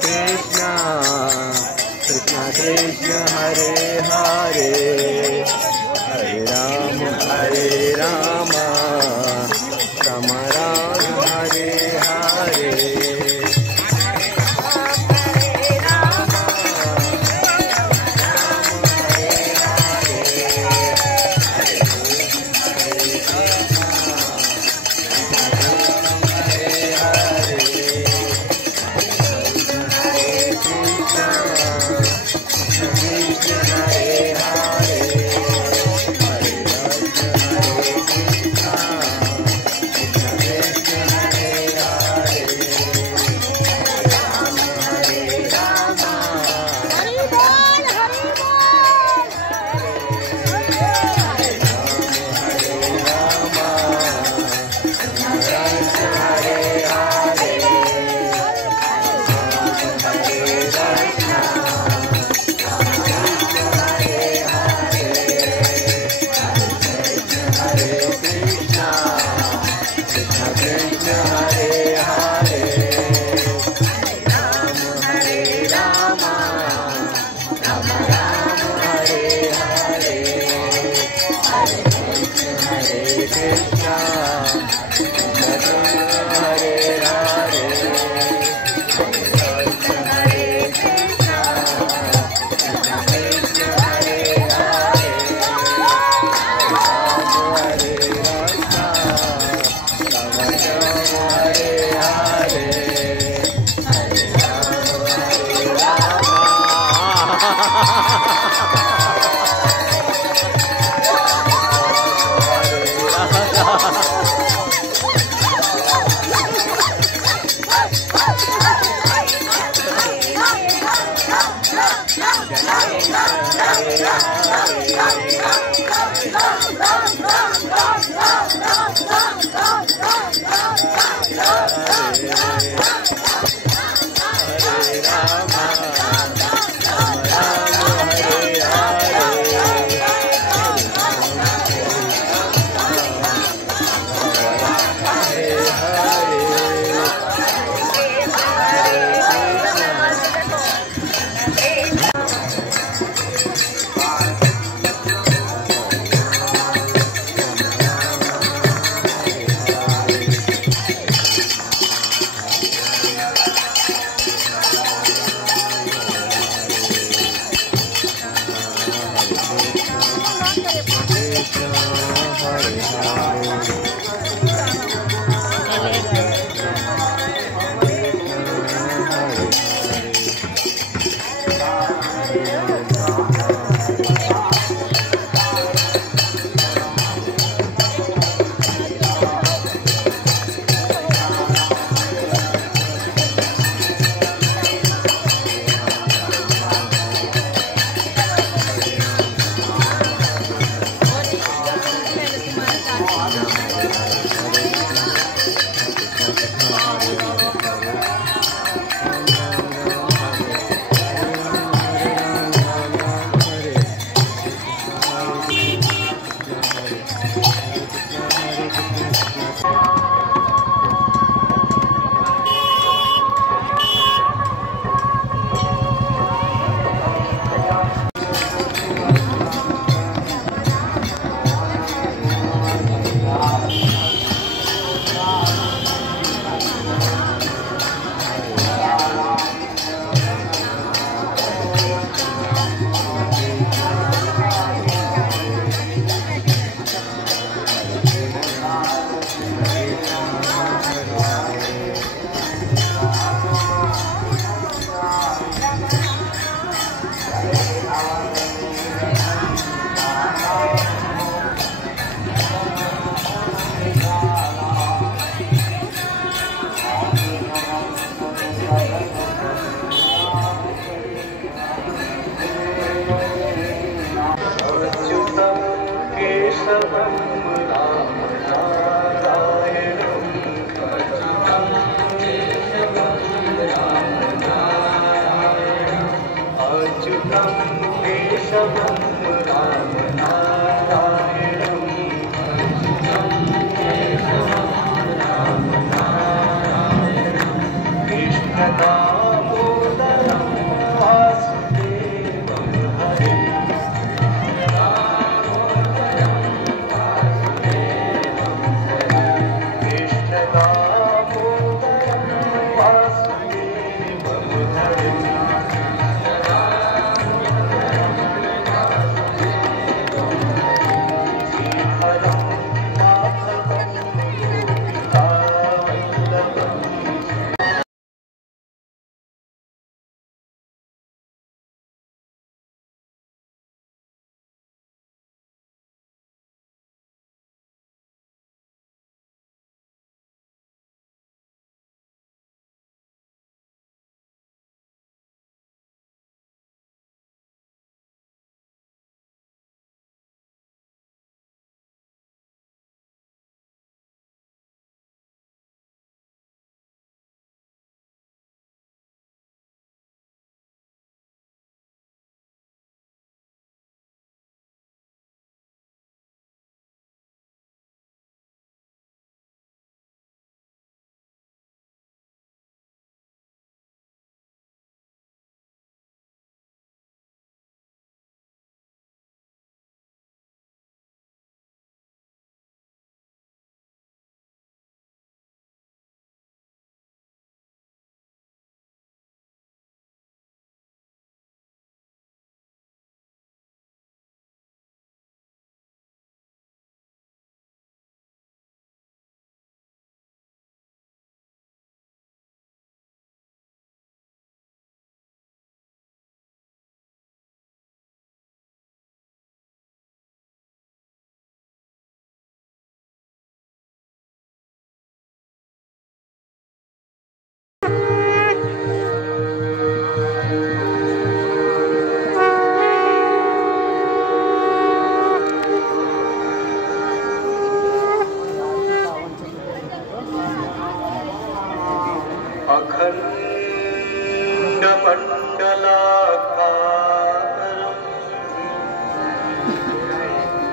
Krishna, Krishna Krishna Hare Hare, Hare Rama, Rama Rama, Hare Hare.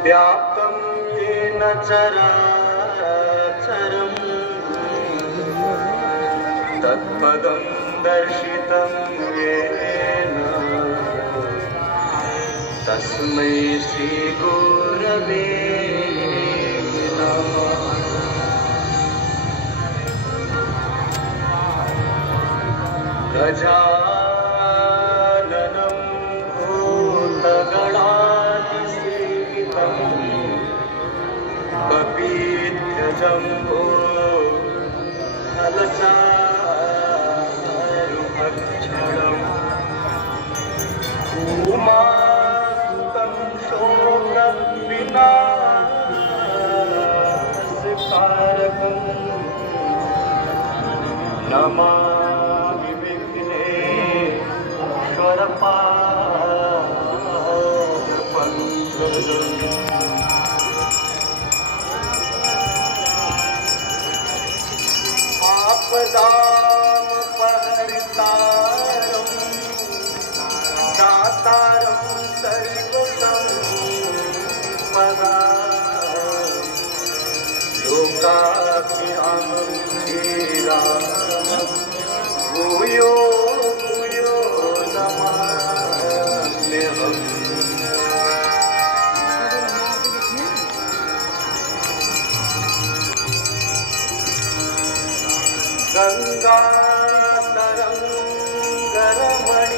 व्याप्तं येन चराचरं तत्पदं दर्शितं येन तस्मै श्रीगुरवे नमः। गजाननं भूतगणाधिसेवितं कपीत्यजम्बो फलचारुभक्षणम् उमासुतं शोकविनाशकारकं नमामि विघ्नेश्वरपादपङ्कजम्। आपदामपहर्तारं दातारं सर्वसम्पदां लोकाभिरामं श्रीरामं भूयो भूयो नमाम्यहम्।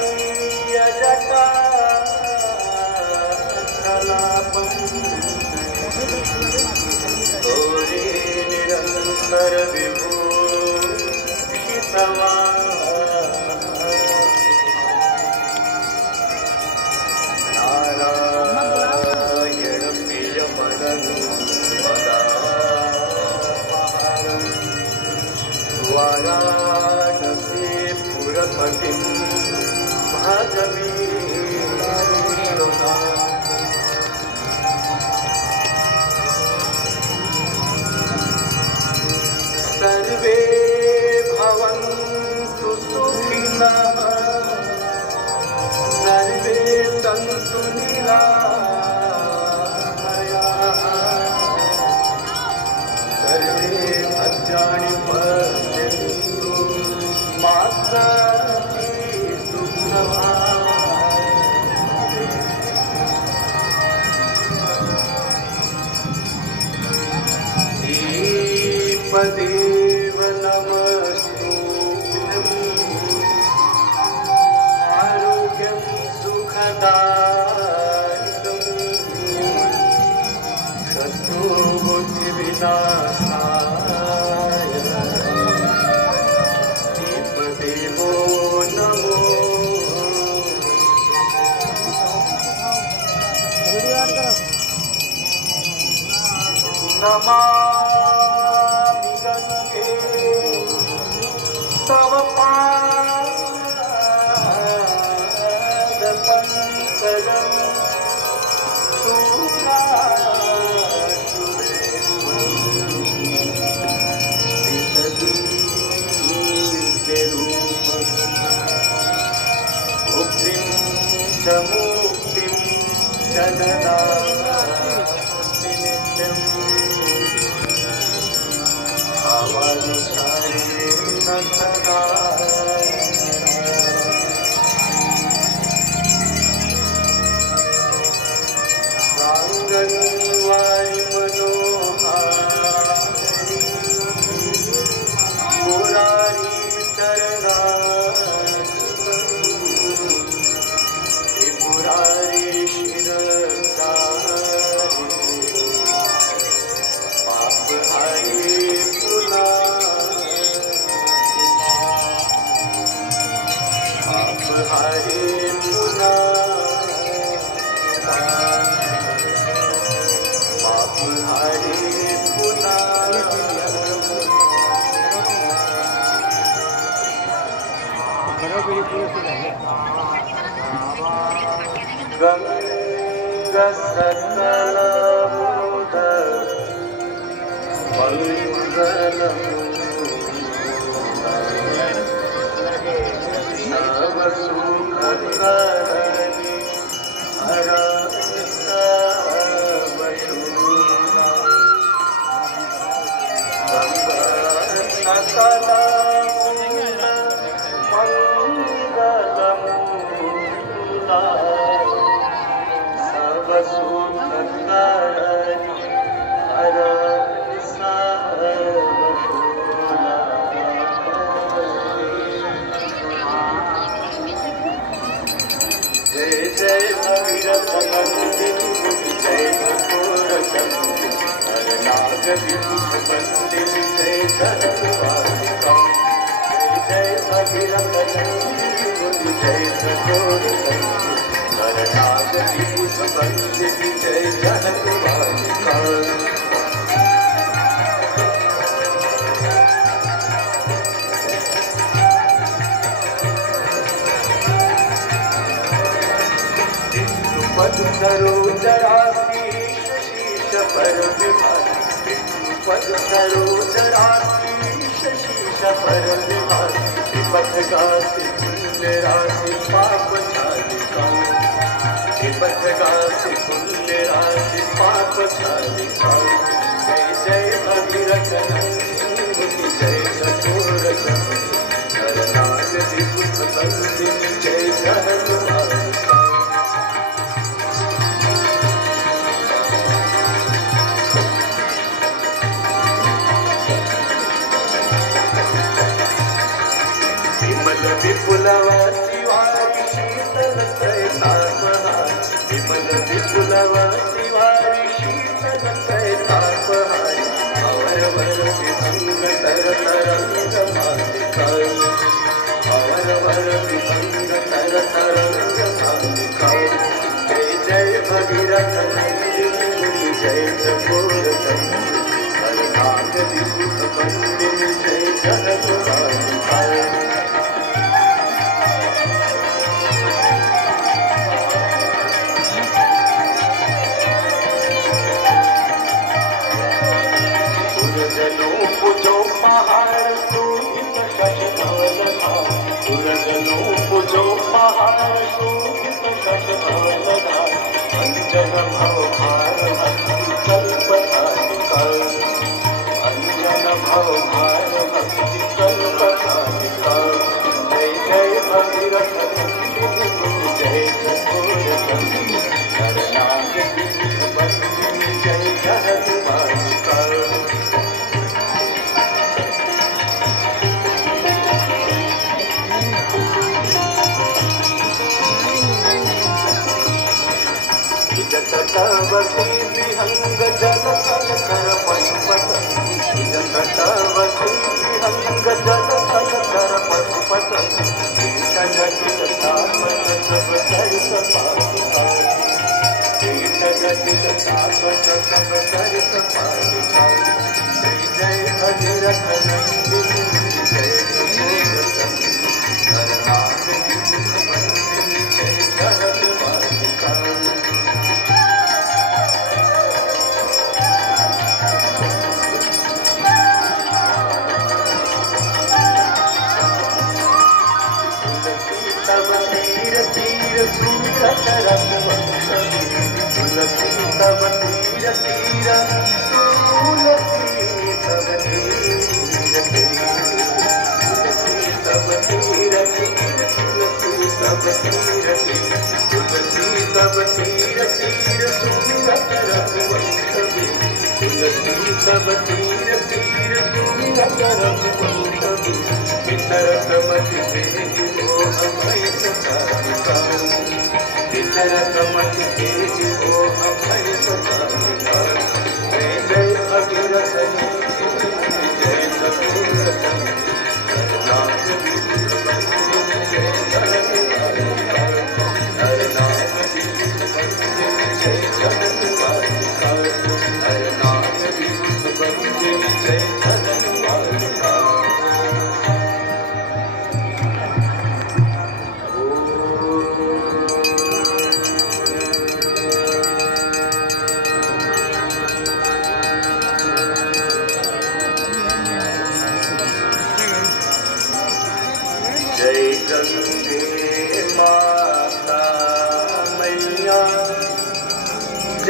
गङ्गातरङ्गरमणीयजटा कलापं गौरी निरन्तर विभूषितवा नारायण प्रियमननुपदापहारम् वाराणसीपुरपतिं भजवीरुना। सर्वे भवन्तु सुखिनः सर्वे सन्तु निरामयाः सर्वे भद्राणि पश्यन्तु मा कश्चित् दुःखभाग्। श्रीपदेव नमस्तुभ्यं आरोग्यं सुखदायकं शत्रुबुद्धिविनाशाय श्रीपदेवो नमो। नमामि गंगे तव पादपङ्कजं मुक्तिं च मुक्तिं च ददाति नित्यम् अवनुसारेण सदा। साङ्गवारि मनोहारि मुरारी चरणाच्युतं त्रिपुरारी शिरसारि पापहारी पापहारी गङ्गसकलमुद मङ्गलम् सुखकरणी हरति सर्वशूला मंगलमूला सर्वसुखकरणी हरति सर्वशूला जय जय भगीरथ नंदिनी जय कपूर चंदिनी हर नाग विभूष बंदिनी जय धनवासिका जय जय भगीरथ नंदिनी जय कपूर चंदिनी हर नाग विभूष बंदिनी जय धनवासिका पद सरोजराशीष शीश पर विभासी पद सरोजराशीष शीश पर विभासी विपथ गासी पुण्य राशि पाप छालिका विपथ गासी पुण्य राशि पाप छालिका जय जय भगीरथ नंदिनी जय कठोर चंदिनी हर नाग विभूष बंदिनी जय धनवासिका विपुलवासी वारी शीतल त्रैतापहारी विमल विपुलवासी वारी शीतल त्रैतापहारी अवर वर विभंग तर तरंग मालिकाई अवर वर विभंग तर तरंग मालिकाई जय जय भगीरथ नंदिनी जय कपूर चंदिनी हर नाग विभूष बंदिनी जय धनवासिका पूजो पहाड़ शोभित शशधालधा पुरजनो पूजो पहाड़ शोभित शशधालधा अंजन भव भारभक्ति कल्पतारिका अंजन भव भारभक्ति कल्पतारिका जय जय भगीरथ नंदिनी जय कपूर चंदिनी हर नाग विभूष बंदिनी जय धनवासिका तटवती विहंग जल तल कर पशुपत तटवती विहंग जल तल कर पशुपत कीट जटिल तापस सब सरित पालिका कीट जटिल तापस सब सरित पालिका जय जय भगीरथ नंदिनी जय कपूर चंदिनी हर नाग विभूष बंदिनी जय धनवासिका सूरत रंगवंशवी तुलसी तव तीर तीर तुलसी तव तीर तुलसी तव तीर तुलसी तव तीर तुलसी तव तीर तीर सूरत रंगवंशवी तुलसी तव तीर तीर सूरत रंगवंशवी वितरत मति भेजि हो अभय सतारिका वितरत मति भेजि हो अभय सतारिका जय जय भगीरथ नंदिनी जय कपूर चंदिनी हर नाग विभूष बंदिनी जय धनवासिका हर नाग विभूष बंदिनी जय धनवासिका हर नाग विभूष बंदिनी जय धनवासिका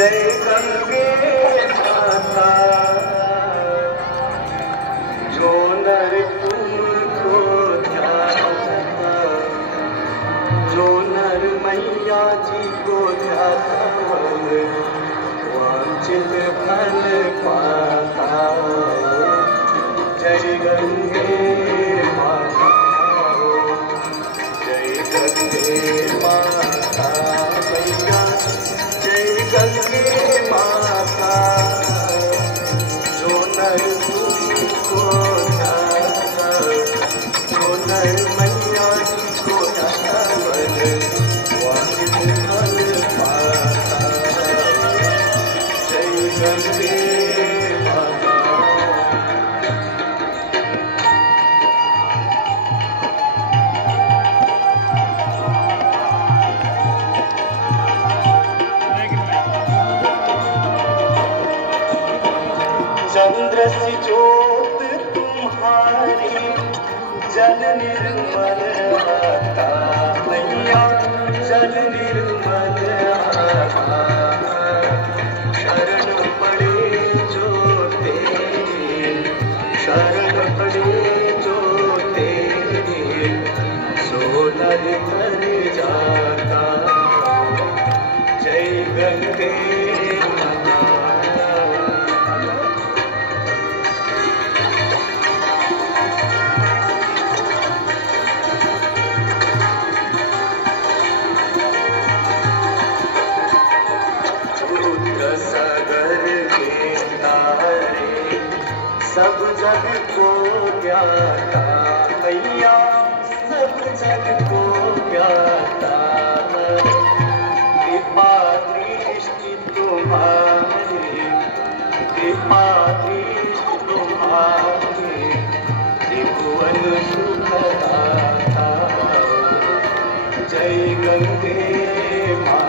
जय गंगे माता जो नर तुमको ध्याता, जो नर मैया जी को ध्याता वांछित फल पाता। जय गंगे माता, जय गंगे माता मैया, जय गंगे माता जो नर तुमको ध्याता, जो नर मैया जी को ध्याता वांछित फल पाता। जय गंगे माता। चंद्र सी ज्योत तुम्हारी जल निर्मल आता मैया, जल निर्मल आता। शरण पड़े जो तेरे, शरण पड़े जो तेरे, सो नर कर जाता। जय गंगे माता। सब जग को ज्ञाता मैया, सब जग को ज्ञाता। कृपा दृष्टि तुम्हारी, कृपा दृष्टि तुम्हारी, त्रिभुवन सुखदाता। जय गंगे माता।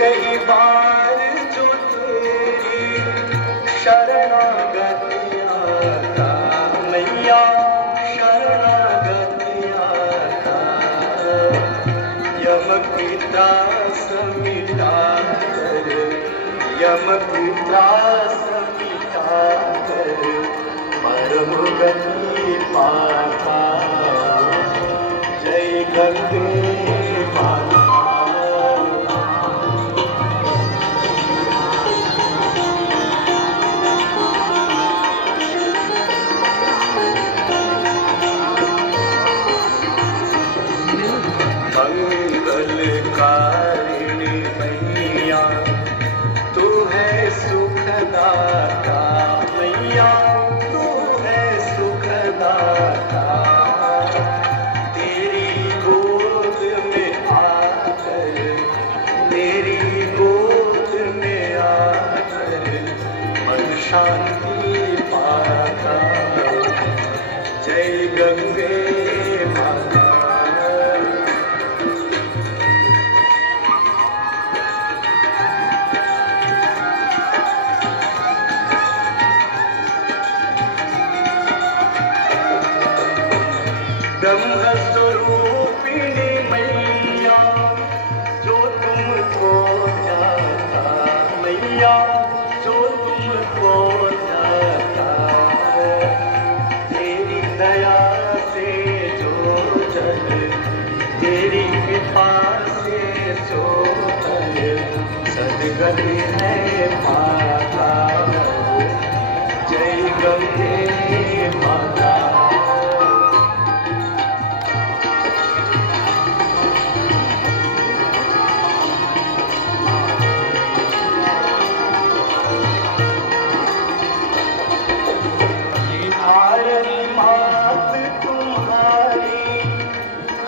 कई बार जो तेरी शरणागति आता मैया, शरणागति आता। यम की त्रास मिटा कर, यम की त्रास मिटा कर, परम गति पाता। जय गंगे माता। मंगलकारिणी मैया तू है सुखदाता मैया, तू है सुखदाता। तेरी गोद में आकर, तेरी गोद में आकर मन शांति पाता। जय गंगे माता। ब्रह्म स्वरूपिणी मैया जो तुमको ध्याता मैया, जो तुमको ध्याता। तेरी दया से जो जल, तेरी कृपा से जो तल, सदगति है माता। जय गंगे माता।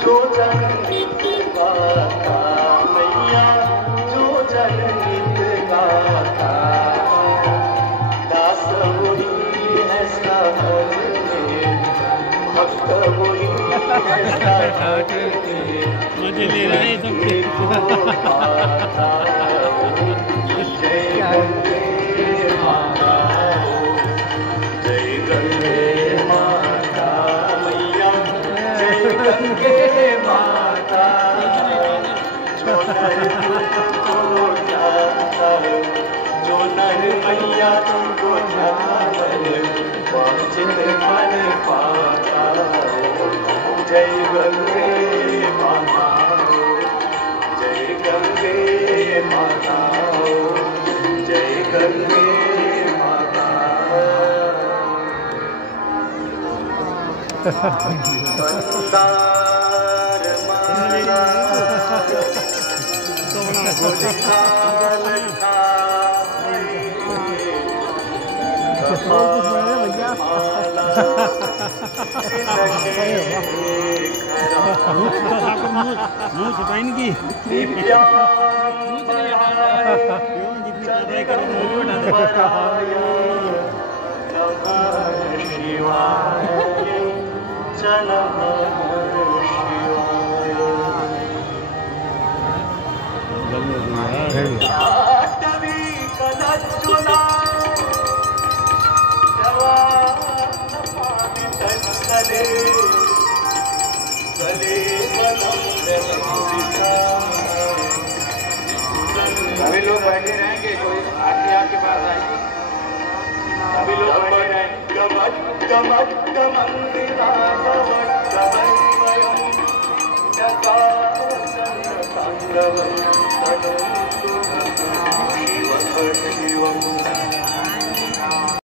जो जननित गाता मैया, जो जननित गाता। दास वही है सहज में, भक्त वही है सहज में, मुझे ले रहे हैं। जय नहीं तुझको जाता है, जो नहीं मैया तुमको जाता है, वंचित मन पाता हो। जय गंगे माता हो, जय गंगे माता हो, जय गंगे माता। मंदार माला गुलकाल ठाई, मुँह छुपाइन की शिवाय चनः शिवाय जाटवी कलज्जुला कले कले सभी लोग बैठे रहेंगे, कोई आरती आपके पास आएगी, सभी लोग बैठे रहेंगे। गमक